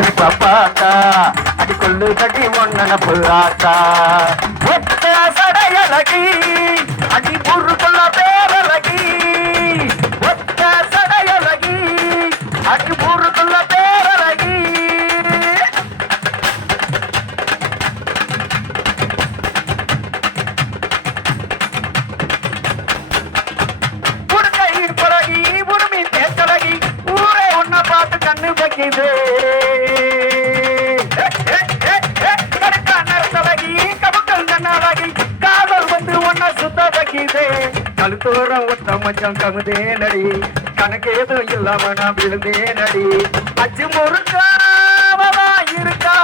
சிரிப்பா பார்த்தா அடி கொள்ளு கட்டி ஒன்னப்பு ஆத்தா ஒத்த சடையழகி அடி ஊருக்குள்ள பேரழகி ஒத்த சடையழகி அடி ஊருக்குள்ள பேரழகி உடுக்கையின் பழகி உடுமின் தேச்சழகி ஊரே உன்னை பார்த்து கண்ணு வைக்குது கழுத்தோரம் ஒத்த மச்சம் கமுதே நடி கணக்கு எதுவும் இல்லாம நான் விழுந்தே நடி அச்சு முறுக்காவதா இருக்கா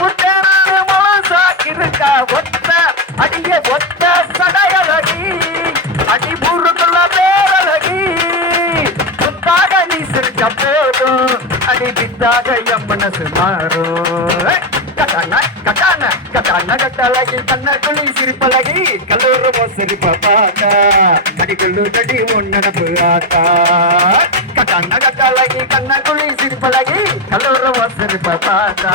புத்தனு மோசாக்கு இருக்கா ஒத்த அடிய ஒத்த சடையழகி அடி பூருக்குள்ள பேரழகி புத்தாக நீ சிரிச்ச போதும் அடி பித்தாக என் மனசு மாறும் கட்டான கட்டான கட்டான கட்டழகி கண்ணக்குழி சிரிப்பழகி கல்லூரமோ சிரிப்ப பாத்தா அடி கொள்ளு கடி ஒன்னப்பு ஆத்தா கட்டான கட்டழகி கண்ணக்குழி சிரிப்பழகி கல்லூரமோ சிரிப்ப பாத்தா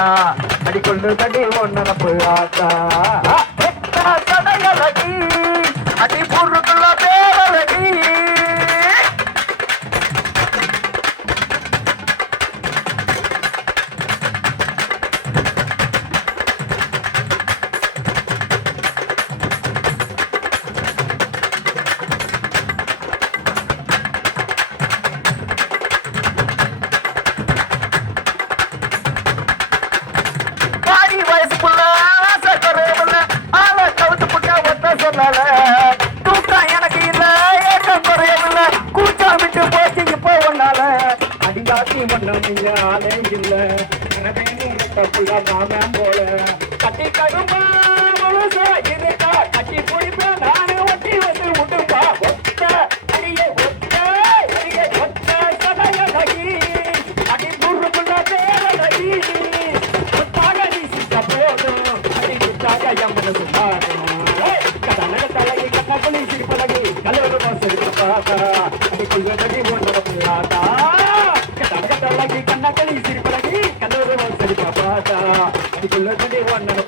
அடி கொள்ளு கடி ஒன்னப்பு ஆத்தா சடையழகி அடி பூர்வக்குள்ள பேரழகி தூக்கம் எனக்கு இல்ல ஏக்கம் குறையவில்லை கூச்சா விட்டு போச்சு இப்போ ஒன்னால அடியாத்தி மண்ணம் ஆளே இல்ல நாம போல கட்டி கடுமா முழுசா இருக்கா கட்டி குடிப்ப நானு ஒட்டி வந்து விட்டுப்பா ஒத்த அடிய ஒத்த அடிய ஒத்த சடையழகி அடி பூர்வக்குள்ள பேரழகி ஒத்தாக நீ சித்த போதும் அடி புத்தாக எம்மனது மாறும் கண்ணக்குழி சிரிப்பழகி கல்லூரமோ சிரிப்ப பாத்தா அடி கொள்ளு கடி ஒன்னப்பு ஆத்தா கட்டழகி கண்ணக்குழி சிரிப்பழகி கல்லூரமோ சிரிப்ப பாத்தா அடி கொள்ளு கடி ஒன்னப்பு